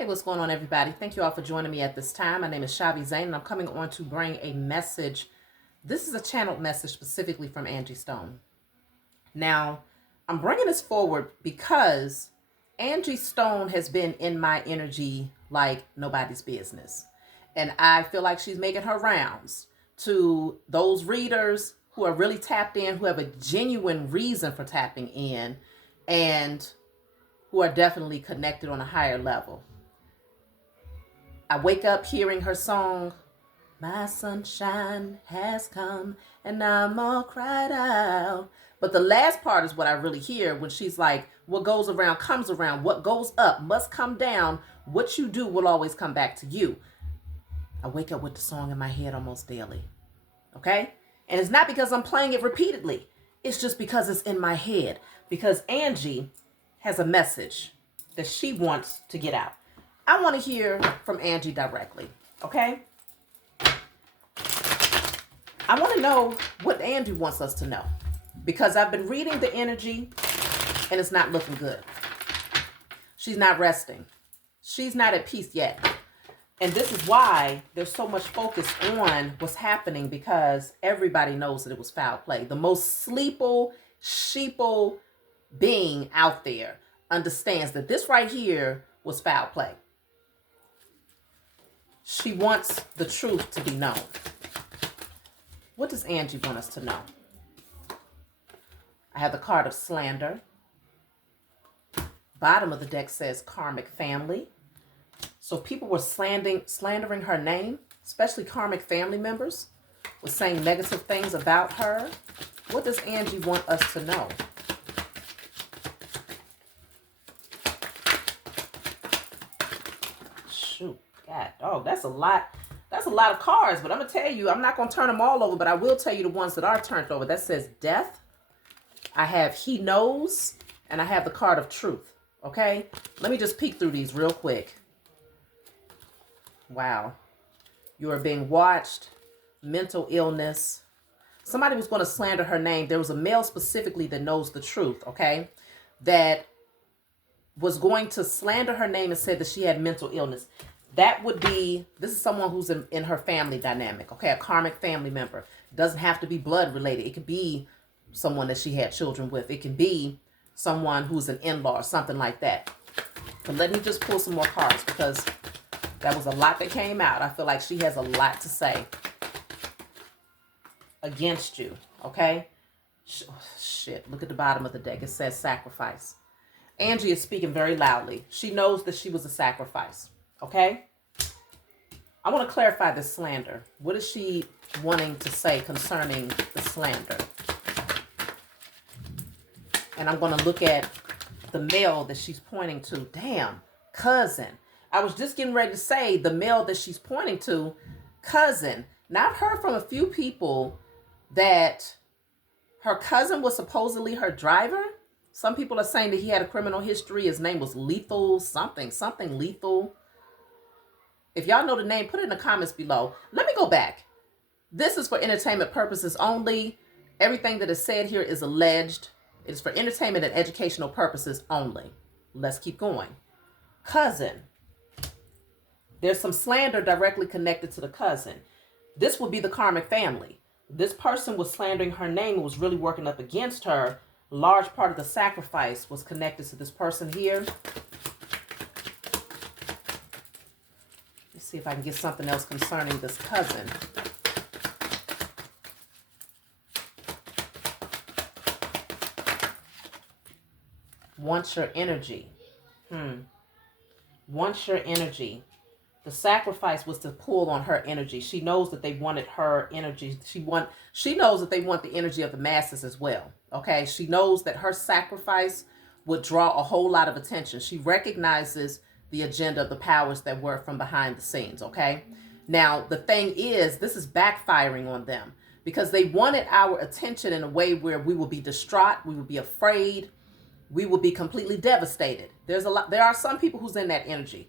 Hey, what's going on, everybody? Thank you all for joining me at this time. My name is Shavi Zane, and I'm coming on to bring a message. This is a channeled message specifically from Angie Stone. Now, I'm bringing this forward because Angie Stone has been in my energy like nobody's business. And I feel like she's making her rounds to those readers who are really tapped in, who have a genuine reason for tapping in, and who are definitely connected on a higher level. I wake up hearing her song, "My sunshine has come and I'm all cried out." But the last part is what I really hear when she's like, "What goes around comes around. What goes up must come down. What you do will always come back to you." I wake up with the song in my head almost daily. Okay? And it's not because I'm playing it repeatedly. It's just because it's in my head. Because Angie has a message that she wants to get out. I want to hear from Angie directly, okay? I want to know what Angie wants us to know, because I've been reading the energy and it's not looking good. She's not resting. She's not at peace yet. And this is why there's so much focus on what's happening, because everybody knows that it was foul play. The most sleeple, sheeple being out there understands that this right here was foul play. She wants the truth to be known. What does Angie want us to know? I have the card of slander. Bottom of the deck says karmic family. So people were slandering her name, especially karmic family members, were saying negative things about her. What does Angie want us to know? Shoot. God, oh, that's a lot. That's a lot of cards, but I'm going to tell you, I'm not going to turn them all over, but I will tell you the ones that are turned over. That says death. I have he knows, and I have the card of truth. Okay? Let me just peek through these real quick. Wow. You are being watched. Mental illness. Somebody was going to slander her name. There was a male specifically that knows the truth, okay? That was going to slander her name and said that she had mental illness. That would be, this is someone who's in her family dynamic, okay? A karmic family member. Doesn't have to be blood related. It could be someone that she had children with. It can be someone who's an in-law or something like that. But let me just pull some more cards, because that was a lot that came out. I feel like she has a lot to say against you, okay? Shit, look at the bottom of the deck. It says sacrifice. Angie is speaking very loudly. She knows that she was a sacrifice. Okay? I want to clarify this slander. What is she wanting to say concerning the slander? And I'm going to look at the male that she's pointing to. Damn, cousin. I was just getting ready to say the male that she's pointing to, cousin. Now, I've heard from a few people that her cousin was supposedly her driver. Some people are saying that he had a criminal history. His name was Lethal, something lethal. If y'all know the name, put it in the comments below. Let me go back. This is for entertainment purposes only. Everything that is said here is alleged. It is for entertainment and educational purposes only. Let's keep going. Cousin. There's some slander directly connected to the cousin. This would be the karmic family. This person was slandering her name and was really working up against her. A large part of the sacrifice was connected to this person here. Let's see if I can get something else concerning this cousin. Wants your energy. Wants your energy. The sacrifice was to pull on her energy. She knows that they wanted her energy. She knows that they want the energy of the masses as well. Okay? She knows that her sacrifice would draw a whole lot of attention. She recognizes the agenda of the powers that were from behind the scenes, okay? Now, the thing is, this is backfiring on them, because they wanted our attention in a way where we will be distraught, we will be afraid, we will be completely devastated. There are some people who's in that energy.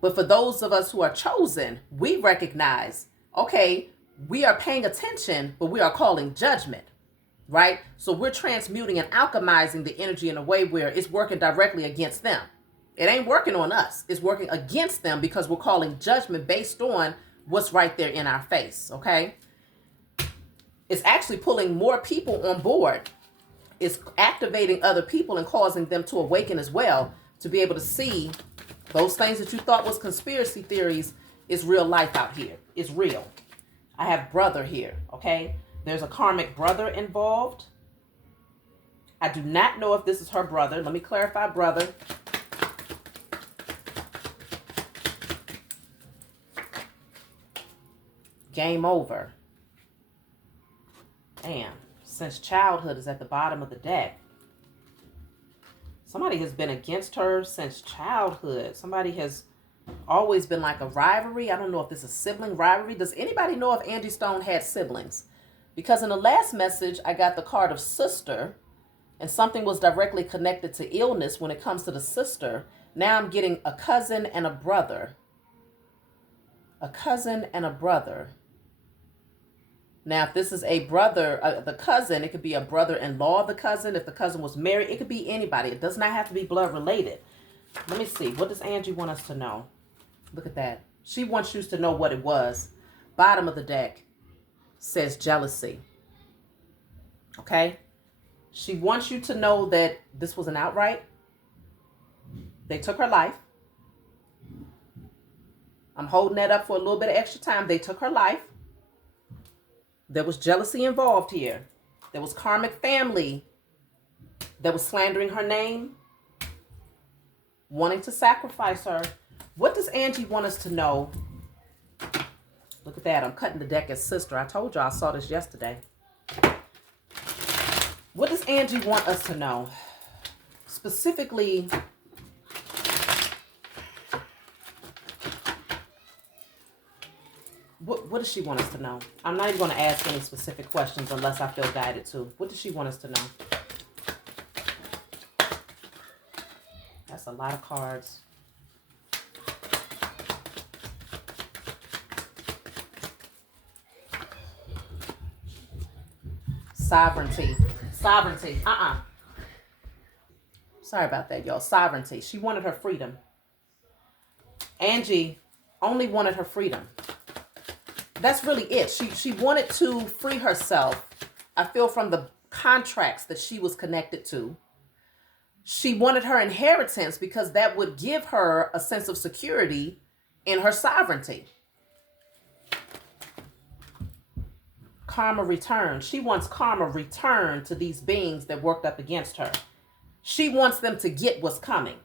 But for those of us who are chosen, we recognize, okay, we are paying attention, but we are calling judgment, right? So we're transmuting and alchemizing the energy in a way where it's working directly against them. It ain't working on us. It's working against them because we're calling judgment based on what's right there in our face, okay? It's actually pulling more people on board. It's activating other people and causing them to awaken as well, to be able to see those things that you thought was conspiracy theories is real life out here. It's real. I have brother here, okay? There's a karmic brother involved. I do not know if this is her brother. Let me clarify brother. Game over. Damn. Since childhood is at the bottom of the deck. Somebody has been against her since childhood. Somebody has always been like a rivalry. I don't know if this is sibling rivalry. Does anybody know if Angie Stone had siblings? Because in the last message, I got the card of sister, and something was directly connected to illness when it comes to the sister. Now I'm getting a cousin and a brother. A cousin and a brother. Now, if this is a brother, the cousin, it could be a brother-in-law of the cousin. If the cousin was married, it could be anybody. It does not have to be blood related. Let me see. What does Angie want us to know? Look at that. She wants you to know what it was. Bottom of the deck says jealousy. Okay? She wants you to know that this was an outright. They took her life. I'm holding that up for a little bit of extra time. They took her life. There was jealousy involved here. There was karmic family that was slandering her name, wanting to sacrifice her. What does Angie want us to know? Look at that. I'm cutting the deck as sister. I told y'all I saw this yesterday. What does Angie want us to know? Specifically, what does she want us to know? I'm not even going to ask any specific questions unless I feel guided to. What does she want us to know? That's a lot of cards. Sovereignty. Sovereignty. Sorry about that, y'all. Sovereignty. She wanted her freedom. Angie only wanted her freedom. That's really it. She wanted to free herself, I feel, from the contracts that she was connected to. She wanted her inheritance because that would give her a sense of security in her sovereignty. Karma returned. She wants karma returned to these beings that worked up against her. She wants them to get what's coming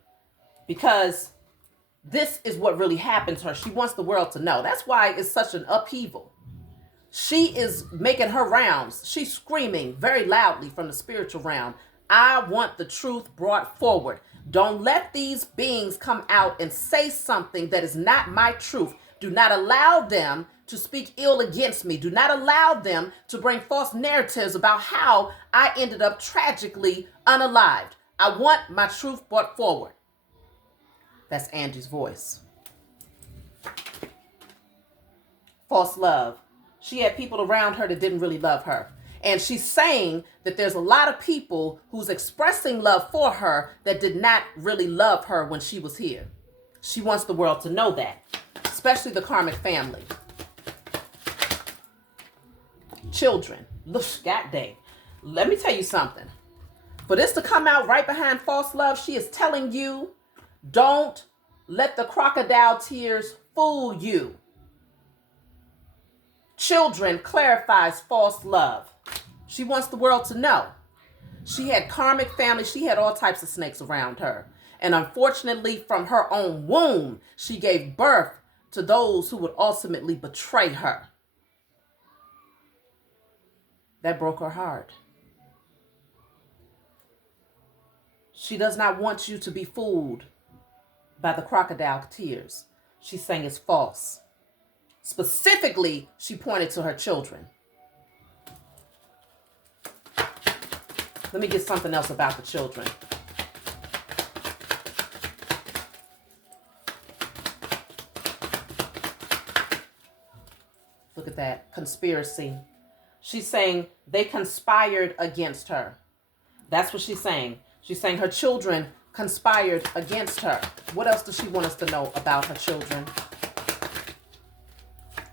because this is what really happened to her. She wants the world to know. That's why it's such an upheaval. She is making her rounds. She's screaming very loudly from the spiritual realm. I want the truth brought forward. Don't let these beings come out and say something that is not my truth. Do not allow them to speak ill against me. Do not allow them to bring false narratives about how I ended up tragically unalived. I want my truth brought forward. That's Angie's voice. False love. She had people around her that didn't really love her. And she's saying that there's a lot of people who's expressing love for her that did not really love her when she was here. She wants the world to know that, especially the karmic family. Children. Look, God dang. Let me tell you something. For this to come out right behind false love, she is telling you, don't let the crocodile tears fool you. Children clarifies false love. She wants the world to know. She had karmic family. She had all types of snakes around her. And unfortunately, from her own womb, she gave birth to those who would ultimately betray her. That broke her heart. She does not want you to be fooled by the crocodile tears. She's saying it's false. Specifically, she pointed to her children. Let me get something else about the children. Look at that. Conspiracy. She's saying they conspired against her. That's what she's saying. She's saying her children conspired against her. What else does she want us to know about her children?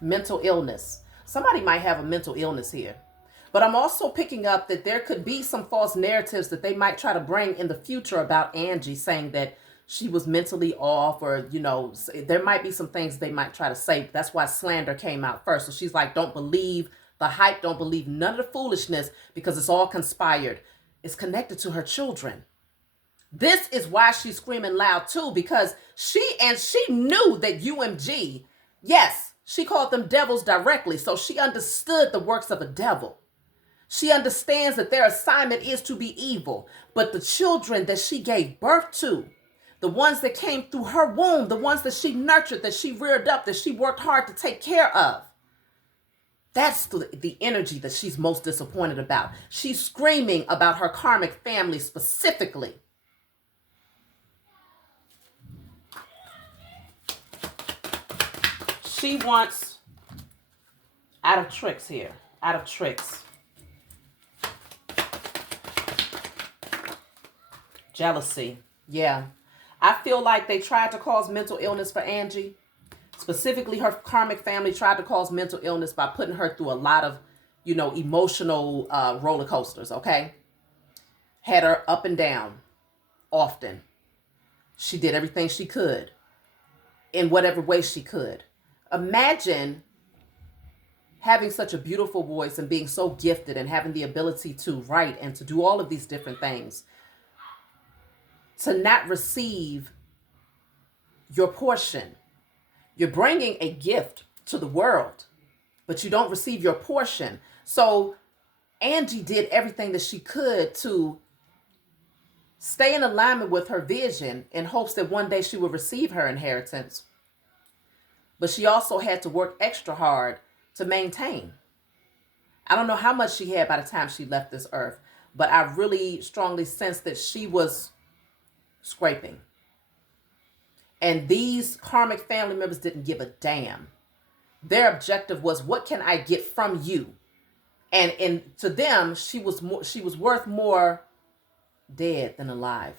Mental illness. Somebody might have a mental illness here. But I'm also picking up that there could be some false narratives that they might try to bring in the future about Angie, saying that she was mentally off, or, you know, there might be some things they might try to say. That's why slander came out first. So she's like, don't believe the hype, don't believe none of the foolishness, because it's all conspired. It's connected to her children. This is why she's screaming loud too, because she knew that UMG, yes, she called them devils directly. So she understood the works of a devil. She understands that their assignment is to be evil. But the children that she gave birth to, the ones that came through her womb, the ones that she nurtured, that she reared up, that she worked hard to take care of, that's the energy that she's most disappointed about. She's screaming about her karmic family specifically. She wants out of tricks here, out of tricks. Jealousy. Yeah. I feel like they tried to cause mental illness for Angie. Specifically, her karmic family tried to cause mental illness by putting her through a lot of, you know, emotional roller coasters, okay? Had her up and down often. She did everything she could in whatever way she could. Imagine having such a beautiful voice and being so gifted and having the ability to write and to do all of these different things, to not receive your portion. You're bringing a gift to the world, but you don't receive your portion. So Angie did everything that she could to stay in alignment with her vision in hopes that one day she would receive her inheritance. But she also had to work extra hard to maintain. I don't know how much she had by the time she left this earth, but I really strongly sense that she was scraping. And these karmic family members didn't give a damn. Their objective was, what can I get from you? And to them, she was worth more dead than alive.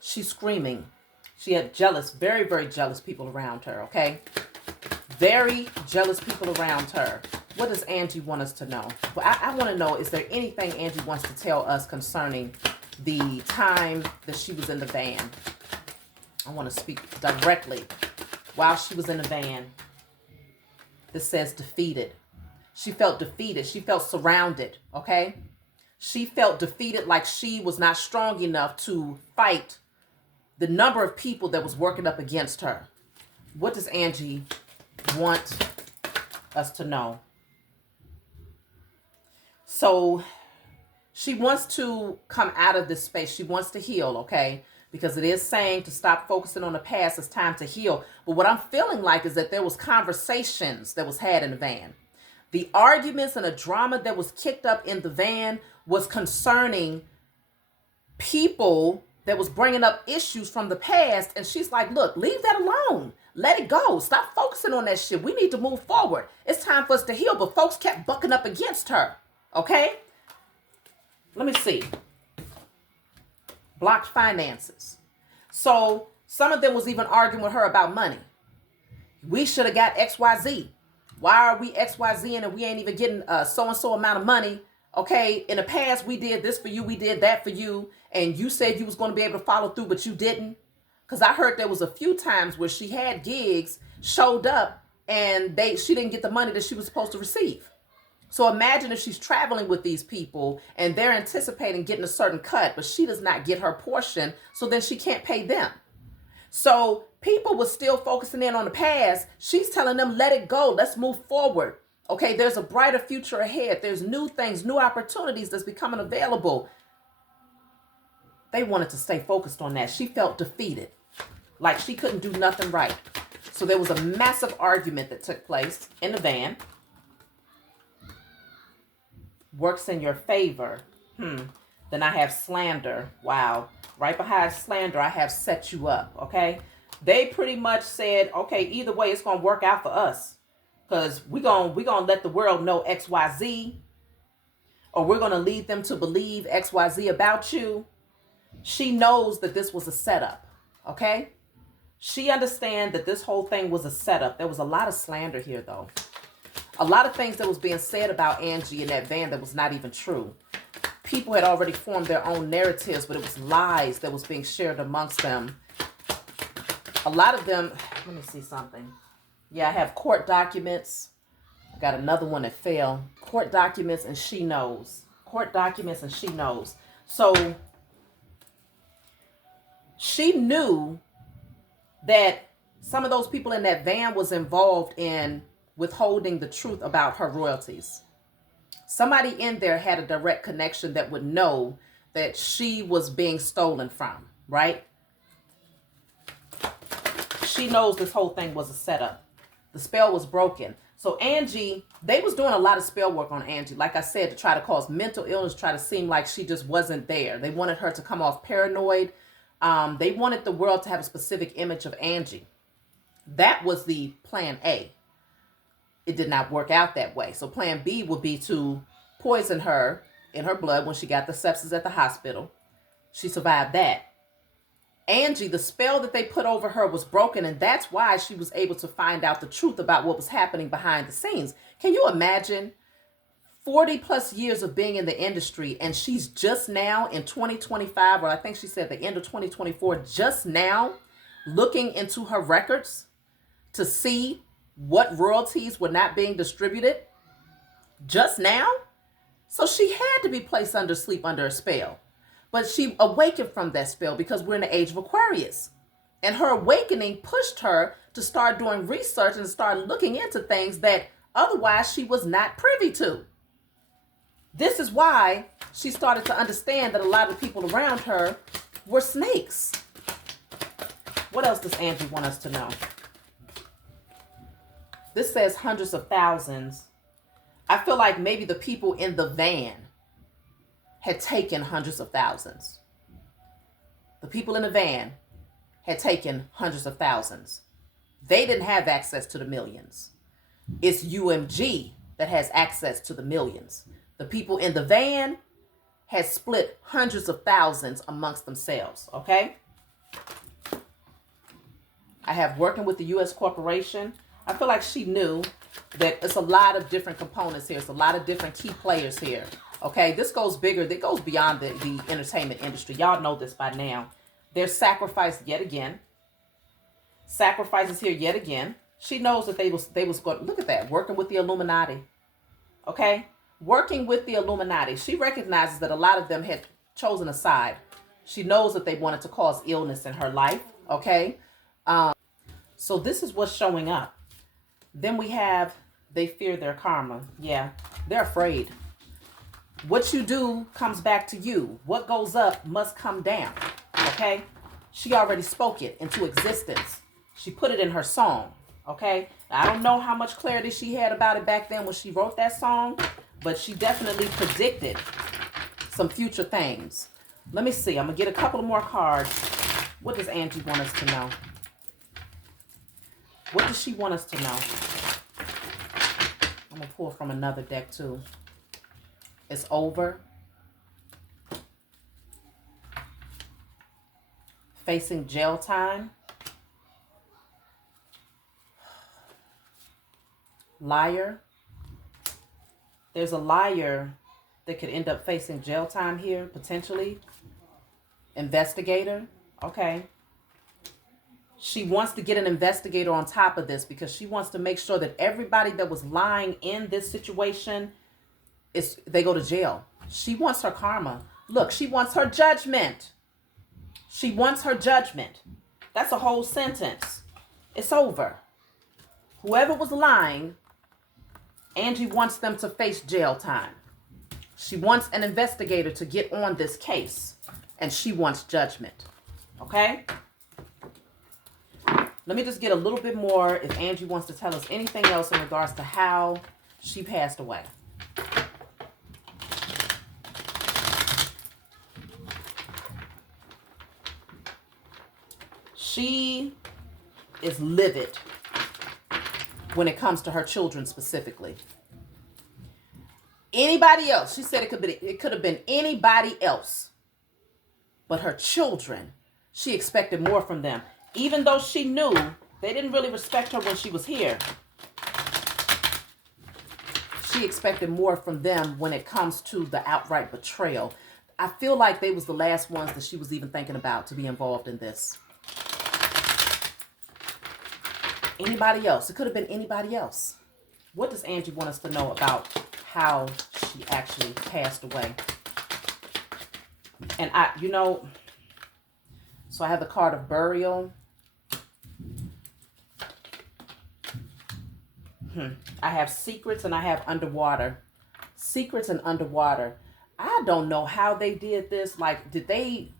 She's screaming. She had jealous, very, very jealous people around her, okay? Very jealous people around her. What does Angie want us to know? Well, I want to know, is there anything Angie wants to tell us concerning the time that she was in the van? I want to speak directly. While she was in the van, this says defeated. She felt defeated. She felt surrounded, okay? She felt defeated, like she was not strong enough to fight the number of people that was working up against her. What does Angie want us to know? So she wants to come out of this space. She wants to heal, okay? Because it is saying to stop focusing on the past. It's time to heal. But what I'm feeling like is that there was conversations that was had in the van. The arguments and the drama that was kicked up in the van was concerning people that was bringing up issues from the past. And she's like, look, leave that alone. Let it go. Stop focusing on that shit. We need to move forward. It's time for us to heal. But folks kept bucking up against her. Okay? Let me see. Blocked finances. So some of them was even arguing with her about money. We should have got XYZ. Why are we XYZ and we ain't even getting so-and-so amount of money? Okay, in the past, we did this for you. We did that for you. And you said you was going to be able to follow through, but you didn't. Because I heard there was a few times where she had gigs, showed up, and she didn't get the money that she was supposed to receive. So imagine if she's traveling with these people and they're anticipating getting a certain cut, but she does not get her portion, so then she can't pay them. So people were still focusing in on the past. She's telling them, let it go. Let's move forward. Okay, there's a brighter future ahead. There's new things, new opportunities that's becoming available. They wanted to stay focused on that. She felt defeated, like she couldn't do nothing right. So there was a massive argument that took place in the van. Works in your favor. Then I have slander. Wow. Right behind slander, I have set you up. Okay. They pretty much said, okay, either way, it's going to work out for us. Because we're gonna let the world know XYZ. Or we're going to lead them to believe XYZ about you. She knows that this was a setup, okay? She understands that this whole thing was a setup. There was a lot of slander here, though. A lot of things that was being said about Angie in that van that was not even true. People had already formed their own narratives, but it was lies that was being shared amongst them. A lot of them, let me see something. Yeah, I have court documents. I got another one that fell. Court documents and she knows. Court documents and she knows. So she knew that some of those people in that van was involved in withholding the truth about her royalties. Somebody in there had a direct connection that would know that she was being stolen from, right? She knows this whole thing was a setup. The spell was broken. So Angie, they was doing a lot of spell work on Angie, like I said, to try to cause mental illness, try to seem like she just wasn't there. They wanted her to come off paranoid. They wanted the world to have a specific image of Angie. That was the plan A. It did not work out that way. So plan B would be to poison her in her blood when she got the sepsis at the hospital. She survived that. Angie, the spell that they put over her was broken, and that's why she was able to find out the truth about what was happening behind the scenes. Can you imagine 40 plus years of being in the industry, and she's just now in 2025, or I think she said the end of 2024, just now looking into her records to see what royalties were not being distributed just now? So she had to be placed under sleep under a spell. But she awakened from that spell because we're in the age of Aquarius. And her awakening pushed her to start doing research and start looking into things that otherwise she was not privy to. This is why she started to understand that a lot of people around her were snakes. What else does Angie want us to know? This says hundreds of thousands. I feel like maybe the people in the van had taken hundreds of thousands. The people in the van had taken hundreds of thousands. They didn't have access to the millions. It's UMG that has access to the millions. The people in the van had split hundreds of thousands amongst themselves, okay? I have working with the U.S. corporation. I feel like she knew that it's a lot of different components here. It's a lot of different key players here. Okay, this goes bigger. It goes beyond the entertainment industry. Y'all know this by now. There's sacrifice yet again. Sacrifices here yet again. She knows that they was going, look at that, working with the Illuminati. Okay, working with the Illuminati. She recognizes that a lot of them had chosen a side. She knows that they wanted to cause illness in her life. Okay, so this is what's showing up. Then we have, they fear their karma. Yeah, they're afraid. What you do comes back to you. What goes up must come down. Okay? She already spoke it into existence. She put it in her song. Okay? I don't know how much clarity she had about it back then when she wrote that song, but she definitely predicted some future things. Let me see. I'm going to get a couple more cards. What does Angie want us to know? What does she want us to know? I'm going to pull from another deck too. It's over. Facing jail time. Liar. There's a liar that could end up facing jail time here, potentially. Investigator. Okay. She wants to get an investigator on top of this because she wants to make sure that everybody that was lying in this situation they go to jail. She wants her karma. Look, she wants her judgment. She wants her judgment. That's a whole sentence. It's over. Whoever was lying, Angie wants them to face jail time. She wants an investigator to get on this case, and she wants judgment. Okay? Let me just get a little bit more if Angie wants to tell us anything else in regards to how she passed away. She is livid when it comes to her children specifically. Anybody else, she said it could have been anybody else. but her children, she expected more from them. Even though she knew they didn't really respect her when she was here, she expected more from them when it comes to the outright betrayal. I feel like they was the last ones that she was even thinking about to be involved in this. Anybody else? It could have been anybody else. What does Angie want us to know about how she actually passed away? And so I have the card of burial. I have secrets and I have underwater. Secrets and underwater. I don't know how they did this. Like, did they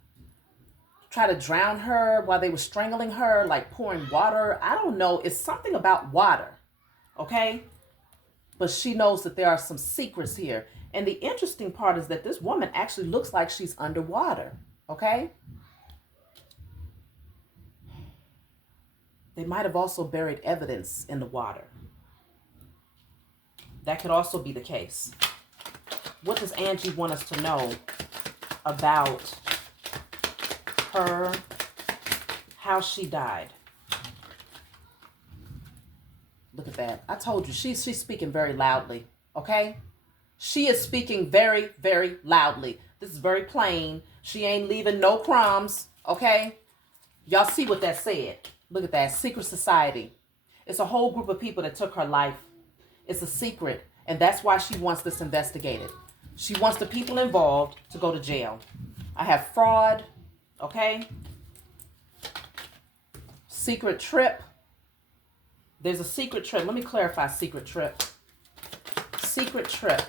try to drown her while they were strangling her, like pouring water? I don't know. It's something about water, okay? But she knows that there are some secrets here. And the interesting part is that this woman actually looks like she's underwater, okay? They might have also buried evidence in the water. That could also be the case. What does Angie want us to know about her, how she died? Look at that. I told you, she's speaking very loudly, okay? She is speaking very, very loudly. This is very plain. She ain't leaving no crumbs, okay? Y'all see what that said. Look at that. Secret society. It's a whole group of people that took her life. It's a secret, and that's why she wants this investigated. She wants the people involved to go to jail. I have fraud, okay? Secret trip. There's a secret trip. Let me clarify secret trip. Secret trip.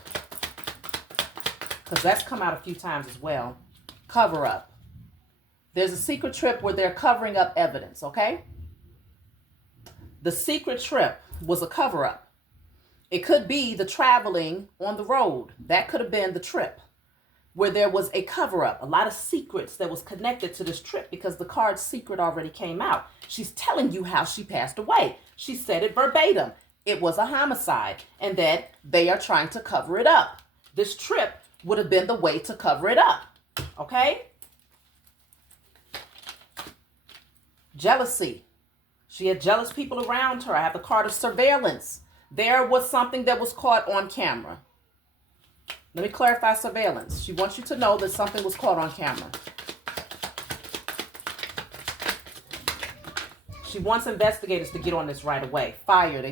Because that's come out a few times as well. Cover up. There's a secret trip where they're covering up evidence, okay? The secret trip was a cover up. It could be the traveling on the road. That could have been the trip where there was a cover up, a lot of secrets that was connected to this trip because the card secret already came out. She's telling you how she passed away. She said it verbatim. It was a homicide and that they are trying to cover it up. This trip would have been the way to cover it up. Okay? Jealousy. She had jealous people around her. I have the card of surveillance. There was something that was caught on camera. Let me clarify surveillance. She wants you to know that something was caught on camera. She wants investigators to get on this right away. Fire. They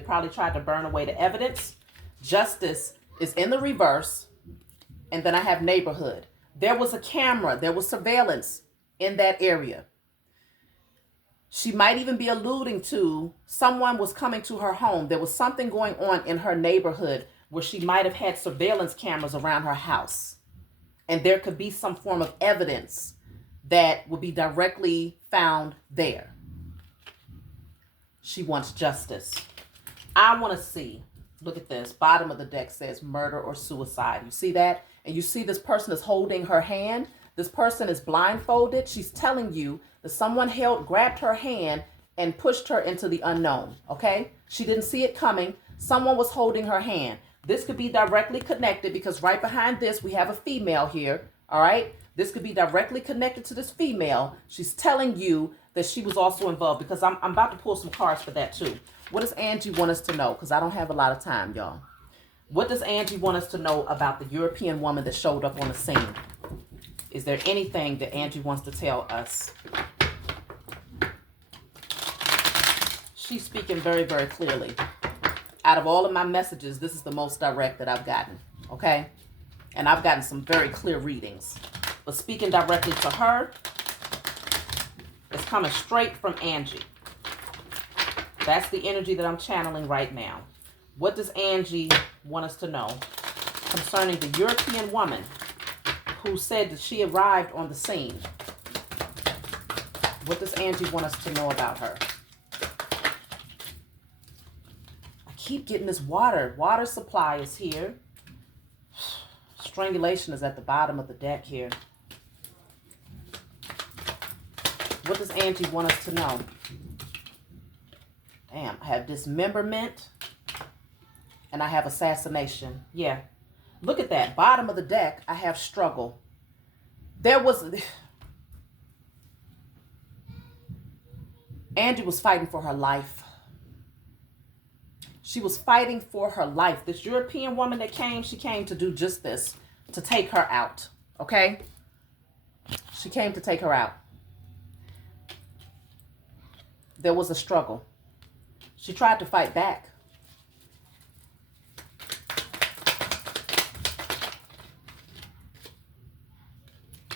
probably tried to burn away the evidence. Justice is in the reverse. And then I have neighborhood. There was a camera. There was surveillance in that area. She might even be alluding to someone was coming to her home. There was something going on in her neighborhood where she might have had surveillance cameras around her house. And there could be some form of evidence that would be directly found there. She wants justice. I want to see, look at this, bottom of the deck says murder or suicide. You see that? And you see this person is holding her hand. This person is blindfolded. She's telling you that someone grabbed her hand and pushed her into the unknown, okay? She didn't see it coming. Someone was holding her hand. This could be directly connected because right behind this, we have a female here, all right? This could be directly connected to this female. She's telling you that she was also involved because I'm about to pull some cards for that too. What does Angie want us to know? Because I don't have a lot of time, y'all. What does Angie want us to know about the European woman that showed up on the scene? Is there anything that Angie wants to tell us? She's speaking very, very clearly. Out of all of my messages, this is the most direct that I've gotten, okay? And I've gotten some very clear readings. But speaking directly to her, it's coming straight from Angie. That's the energy that I'm channeling right now. What does Angie want us to know concerning the European woman who said that she arrived on the scene? What does Angie want us to know about her? I keep getting this water. Water supply is here. Strangulation is at the bottom of the deck here. What does Angie want us to know? Damn, I have dismemberment and I have assassination. Yeah. Look at that. Bottom of the deck, I have struggle. There was, Angie was fighting for her life. She was fighting for her life. This European woman that came, she came to do just this, to take her out, okay? She came to take her out. There was a struggle. She tried to fight back.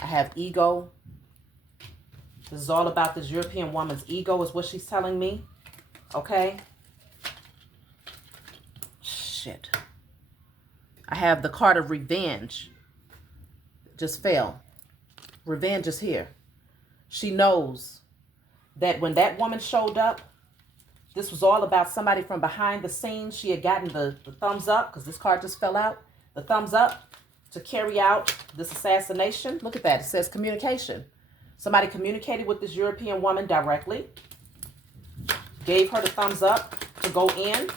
I have ego. This is all about this European woman's ego is what she's telling me, okay? Shit. I have the card of revenge. Just fell. Revenge is here. She knows that when that woman showed up, this was all about somebody from behind the scenes. She had gotten the thumbs up, because this card just fell out. The thumbs up to carry out this assassination. Look at that. It says communication. Somebody communicated with this European woman directly. Gave her the thumbs up to go in.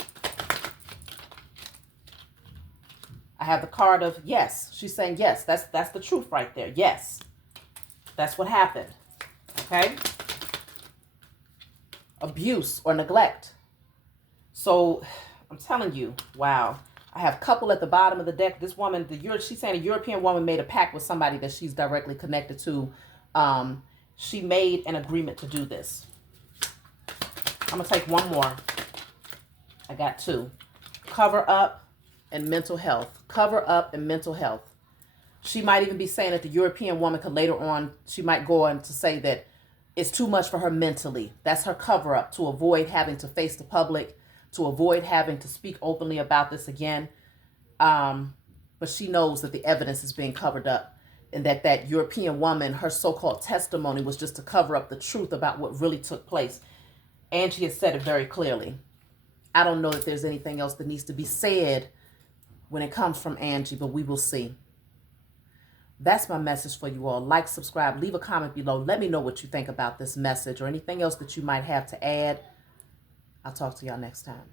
I have the card of yes. She's saying yes. That's the truth right there. Yes. That's what happened. Okay? Abuse or neglect. So I'm telling you, wow. I have couple at the bottom of the deck. This woman, she's saying a European woman made a pact with somebody that she's directly connected to. She made an agreement to do this. I'm going to take one more. I got two. Cover up and mental health. Cover up and mental health. She might even be saying that the European woman could later on, she might go on to say that it's too much for her mentally. That's her cover up to avoid having to face the public, to avoid having to speak openly about this again. But she knows that the evidence is being covered up, and that European woman, her so-called testimony was just to cover up the truth about what really took place. Angie has said it very clearly. I don't know if there's anything else that needs to be said when it comes from Angie, but we will see. That's my message for you all. Like, subscribe, leave a comment below. Let me know what you think about this message or anything else that you might have to add. I'll talk to y'all next time.